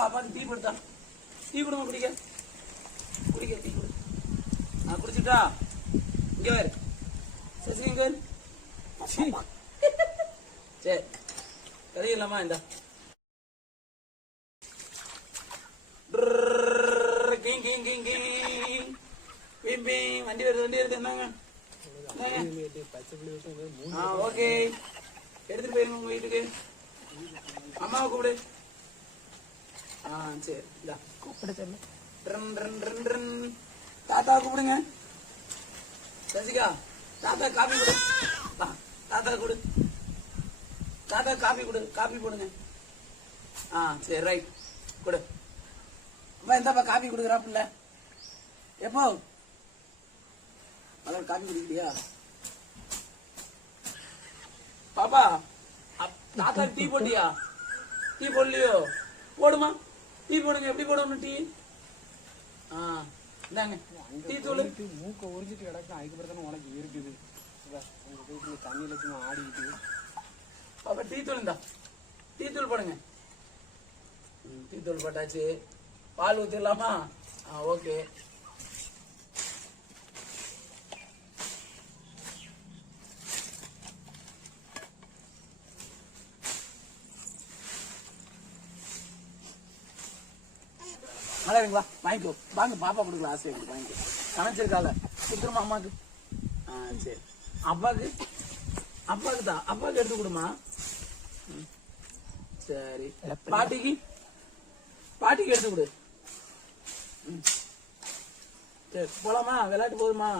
பாப்பா அப்பாவுக்கு டீ கொடுத்தா. டீ கொடுங்க குடிக்க. குடிக்க டீ கொடு. குடிச்சிட்டா இங்க வேறு சரி இங்க சரி தெரியலாமா இந்த வண்டி வருது என்னங்க ஓகே எடுத்துட்டு போயிருங்க உங்க வீட்டுக்கு. அம்மாவை கூப்பிடு. சரி கூப்பிட சொல்லு. தாத்தா கூப்பிடுங்க. சசிகா தாத்தா காபி கொடு. தாத்தா கொடு. தாத்தா காபி கொடு. காபி போடுங்க. சரி ரைட் கொடு. அப்பா எந்தப்பா காபி கொடுக்குறாப்புல எப்போ அதான் காபி குடிக்கலையா பாப்பா? தாத்தா டீ போட்டியா? டீ போடலையோ? போடுமா டீ போடுங்க. எப்படி போடணும் டீ? இந்தாங்க டீ தூள். மூக்க உறிஞ்சிட்டு கிடக்கும். அதுக்கப்புறம் தானே உனக்கு இருக்குது. தண்ணியில சும்மா ஆடிக்கிட்டு. பாப்பா டீ தூள் இந்தா. டீ தூள் போடுங்க. டீ தூள் போட்டாச்சு. பால் ஊத்திடலாமா? ஓகே. நல்லா வாங்கிக்கோ. வாங்க பாப்பா கொடுக்கல ஆசை வாங்கிக்கோ. சமைச்சிருக்கால கொடுத்துருமா அம்மாக்கு. சரி அப்பாக்கு அப்பாக்கு தான். அப்பாவுக்கு எடுத்து கொடுமா. சரி பாட்டிக்கு பாட்டிக்கு எடுத்து கொடு. சரி போலாமா? விளையாட்டு போதுமா?